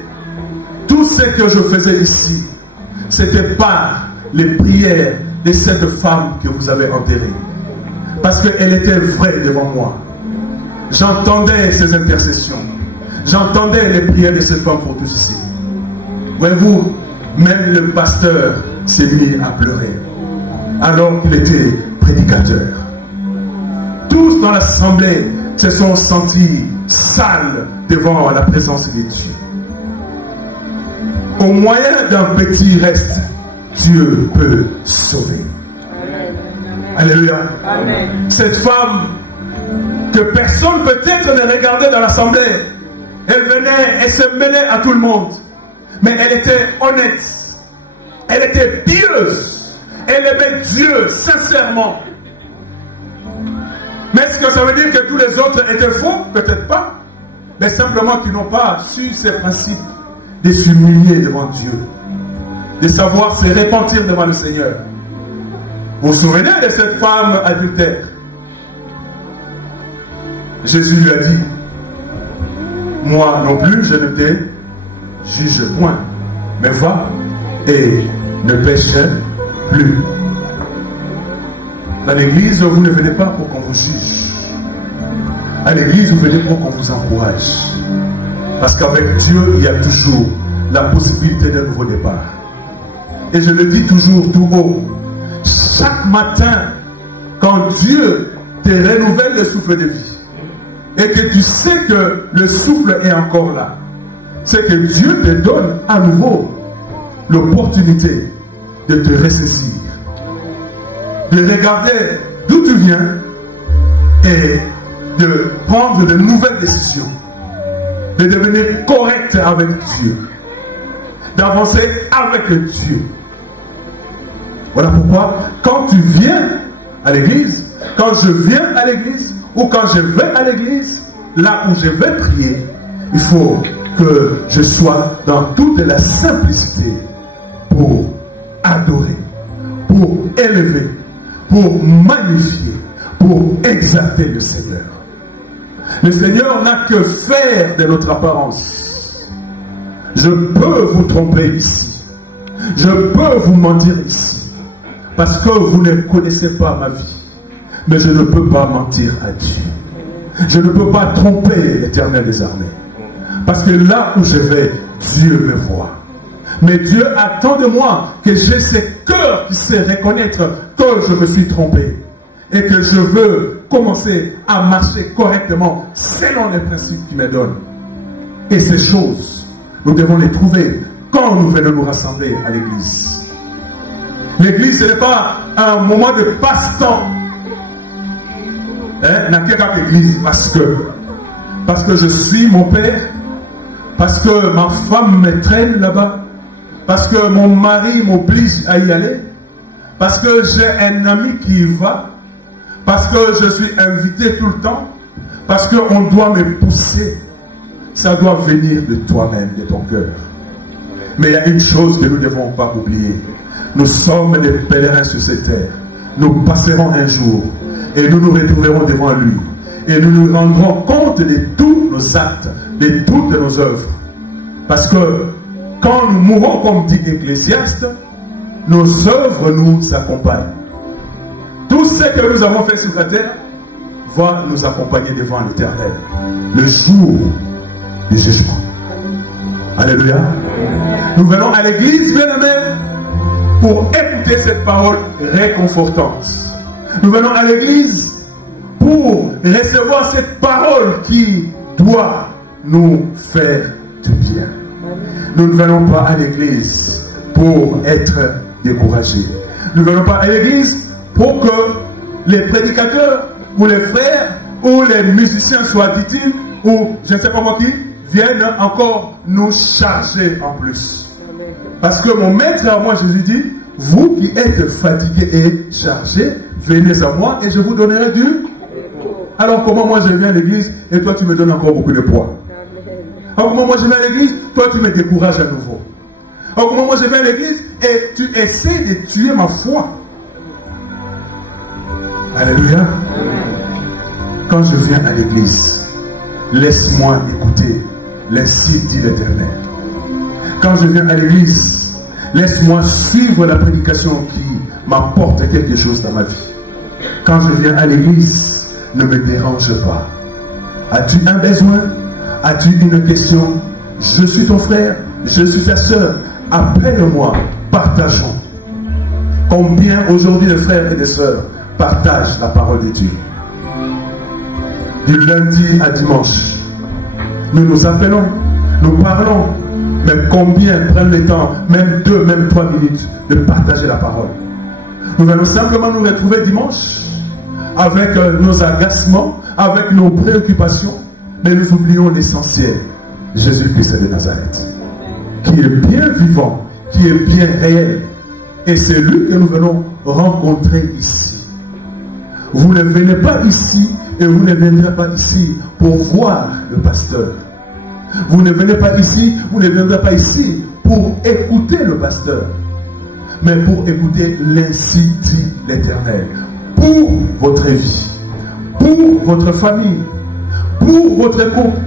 tout ce que je faisais ici, c'était par les prières de cette femme que vous avez enterrée. Parce qu'elle était vraie devant moi. J'entendais ses intercessions. J'entendais les prières de cette femme pour tous ici. Voyez-vous, même le pasteur s'est mis à pleurer alors qu'il était prédicateur. Tous dans l'assemblée se sont sentis sales devant la présence de Dieu. Au moyen d'un petit reste, Dieu peut sauver. Alléluia. Amen. Cette femme que personne peut-être ne regardait dans l'assemblée, elle venait et se mêlait à tout le monde. Mais elle était honnête. Elle était pieuse. Elle aimait Dieu sincèrement. Mais est-ce que ça veut dire que tous les autres étaient faux? Peut-être pas. Mais simplement qu'ils n'ont pas su ces principes de s'humilier devant Dieu, de savoir se repentir devant le Seigneur. Vous vous souvenez de cette femme adultère? Jésus lui a dit, moi non plus je ne te juge point, mais va et ne pêche plus. Dans l'église, vous ne venez pas pour qu'on vous juge. À l'église, vous venez pour qu'on vous encourage. Parce qu'avec Dieu, il y a toujours la possibilité d'un nouveau départ. Et je le dis toujours tout haut. Chaque matin, quand Dieu te renouvelle le souffle de vie, et que tu sais que le souffle est encore là, c'est que Dieu te donne à nouveau l'opportunité de te ressaisir, de regarder d'où tu viens et de prendre de nouvelles décisions, de devenir correct avec Dieu, d'avancer avec Dieu. Voilà pourquoi, quand tu viens à l'église, quand je viens à l'église, ou quand je vais à l'église, là où je vais prier, il faut que je sois dans toute la simplicité pour adorer, pour élever, pour magnifier, pour exalter le Seigneur. Le Seigneur n'a que faire de notre apparence. Je peux vous tromper ici. Je peux vous mentir ici. Parce que vous ne connaissez pas ma vie. Mais je ne peux pas mentir à Dieu. Je ne peux pas tromper l'Éternel des armées. Parce que là où je vais, Dieu me voit. Mais Dieu attend de moi que j'ai ce cœur qui sait reconnaître que je me suis trompé. Et que je veux commencer à marcher correctement selon les principes qu'il me donne. Et ces choses, nous devons les trouver quand nous venons nous rassembler à l'église. L'église, ce n'est pas un moment de passe-temps. N'a qu'à l'église parce que je suis mon père, parce que ma femme me traîne là-bas, parce que mon mari m'oblige à y aller, parce que j'ai un ami qui y va, parce que je suis invité tout le temps, parce qu'on doit me pousser. Ça doit venir de toi-même, de ton cœur. Mais il y a une chose que nous ne devons pas oublier. Nous sommes des pèlerins sur cette terre. Nous passerons un jour et nous nous retrouverons devant lui. Et nous nous rendrons compte de tous nos actes, de toutes nos œuvres. Parce que quand nous mourrons, comme dit l'Ecclésiaste, nos œuvres nous accompagnent. Tout ce que nous avons fait sur la terre va nous accompagner devant l'Éternel. Le jour du jugement. Alléluia. Nous venons à l'église, bien-aimés, pour écouter cette parole réconfortante. Nous venons à l'église pour recevoir cette parole qui doit nous faire du bien. Nous ne venons pas à l'église pour être découragés. Nous ne venons pas à l'église pour que les prédicateurs ou les frères ou les musiciens soient dit-ils ou je ne sais pas moi qui viennent encore nous charger en plus. Parce que mon maître à moi, Jésus dit, vous qui êtes fatigués et chargés, venez à moi et je vous donnerai du. Alors comment moi je viens à l'église et toi tu me donnes encore beaucoup de poids? Alors comment moi je viens à l'église, toi tu me décourages à nouveau? Alors comment moi je viens à l'église et tu essaies de tuer ma foi? Alléluia. Quand je viens à l'église, laisse-moi écouter l'ainsi dit l'Éternel. Quand je viens à l'église, laisse-moi suivre la prédication qui m'apporte quelque chose dans ma vie. Quand je viens à l'église, ne me dérange pas. As-tu un besoin? As-tu une question? Je suis ton frère, je suis ta soeur. Appelle-moi, partageons. Combien aujourd'hui de frères et de sœurs partagent la parole de Dieu? Du lundi à dimanche, nous nous appelons, nous parlons, mais combien prennent le temps, même 2, même 3 minutes, de partager la parole? Nous allons simplement nous retrouver dimanche avec nos agacements, avec nos préoccupations, mais nous oublions l'essentiel, Jésus-Christ de Nazareth, qui est bien vivant, qui est bien réel, et c'est lui que nous venons rencontrer ici. Vous ne venez pas ici et vous ne viendrez pas ici pour voir le pasteur. Vous ne venez pas ici, vous ne viendrez pas ici pour écouter le pasteur, mais pour écouter l'ainsi dit l'Éternel. Pour votre vie, pour votre famille, pour votre couple,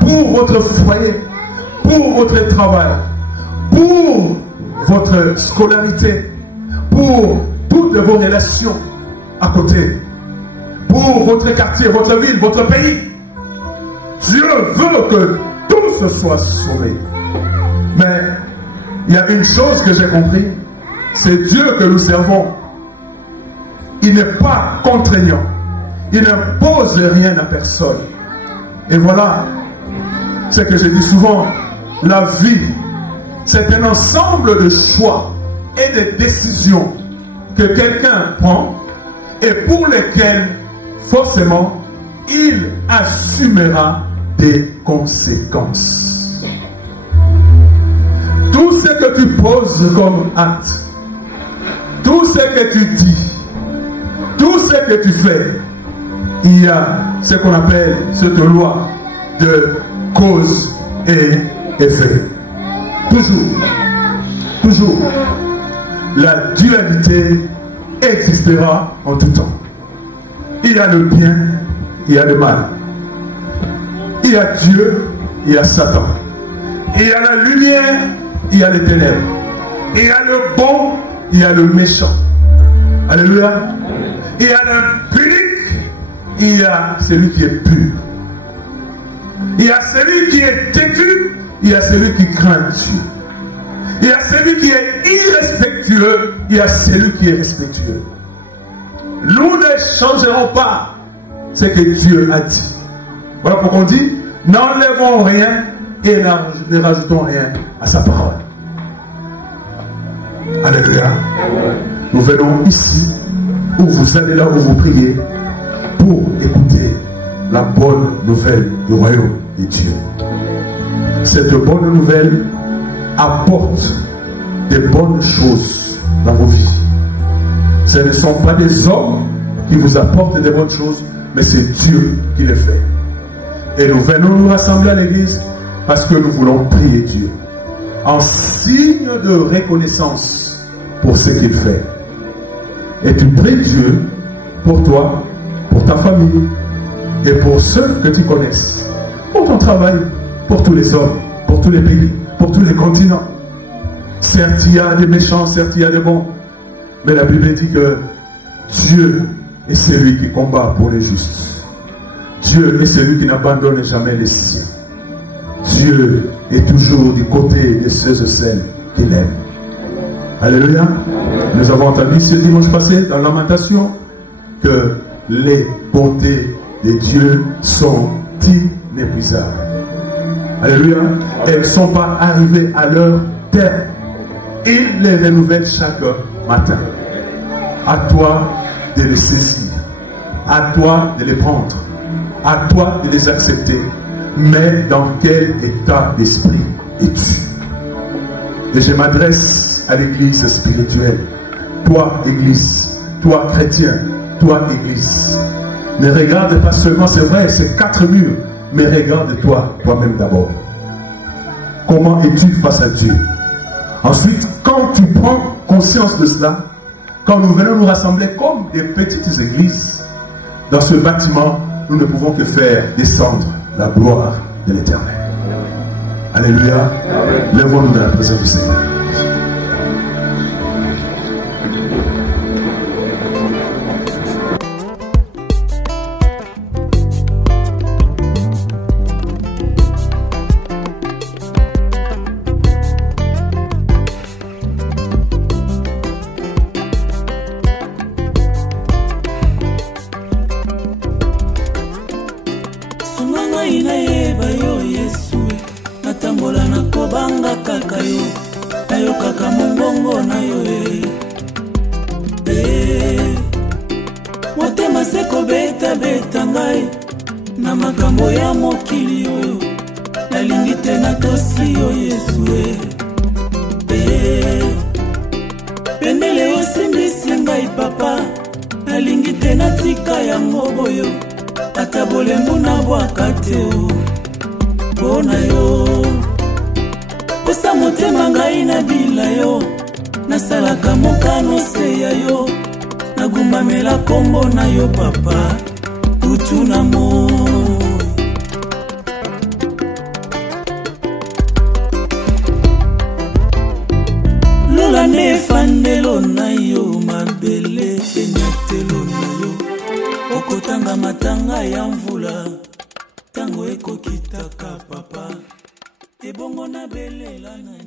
pour votre foyer, pour votre travail, pour votre scolarité, pour toutes vos relations à côté, pour votre quartier, votre ville, votre pays. Dieu veut que tous soit sauvés. Mais il y a une chose que j'ai compris, c'est Dieu que nous servons. Il n'est pas contraignant. Il n'impose rien à personne. Et voilà ce que je dis souvent, la vie, c'est un ensemble de choix et de décisions que quelqu'un prend et pour lesquelles forcément il assumera des conséquences. Tout ce que tu poses comme acte, tout ce que tu dis, tout ce que tu fais, il y a ce qu'on appelle cette loi de cause et effet. Toujours, toujours, la dualité existera en tout temps. Il y a le bien, il y a le mal. Il y a Dieu, il y a Satan. Il y a la lumière, il y a les ténèbres. Il y a le bon, il y a le méchant. Alléluia. Il y a l'impurique, il y a celui qui est pur. Il y a celui qui est têtu, il y a celui qui craint Dieu. Il y a celui qui est irrespectueux, il y a celui qui est respectueux. Nous ne changerons pas ce que Dieu a dit. Voilà pourquoi on dit, n'enlevons rien et ne rajoutons rien à sa parole. Alléluia. Nous venons ici, où vous allez là où vous priez, pour écouter la bonne nouvelle du royaume de Dieu. Cette bonne nouvelle apporte des bonnes choses dans vos vies. Ce ne sont pas des hommes qui vous apportent des bonnes choses, mais c'est Dieu qui les fait. Et nous venons nous rassembler à l'église parce que nous voulons prier Dieu en signe de reconnaissance pour ce qu'il fait. Et tu pries Dieu pour toi, pour ta famille et pour ceux que tu connaisses, pour ton travail, pour tous les hommes, pour tous les pays, pour tous les continents. Certes, il y a des méchants, certes, il y a des bons, mais la Bible dit que Dieu est celui qui combat pour les justes. Dieu est celui qui n'abandonne jamais les siens. Dieu est toujours du côté de ceux et celles qu'il aime. Alléluia. Nous avons entendu ce dimanche passé dans Lamentation que les bontés de Dieu sont inépuisables. Alléluia. Elles ne sont pas arrivées à leur terme. Il les renouvelle chaque matin. À toi de les saisir. À toi de les prendre. À toi de les accepter. Mais dans quel état d'esprit es-tu? Et je m'adresse à l'église spirituelle. Toi, église. Toi, chrétien. Toi, église. Ne regarde pas seulement, c'est vrai, c'est 4 murs. Mais regarde-toi, toi-même d'abord. Comment es-tu face à Dieu? Ensuite, quand tu prends conscience de cela, quand nous venons nous rassembler comme des petites églises, dans ce bâtiment, nous ne pouvons que faire descendre la gloire de l'Éternel. Alléluia. Lèvons-nous dans la présence du Seigneur. Matanga ya mvula tango ekokitaka papa ebongo na belela na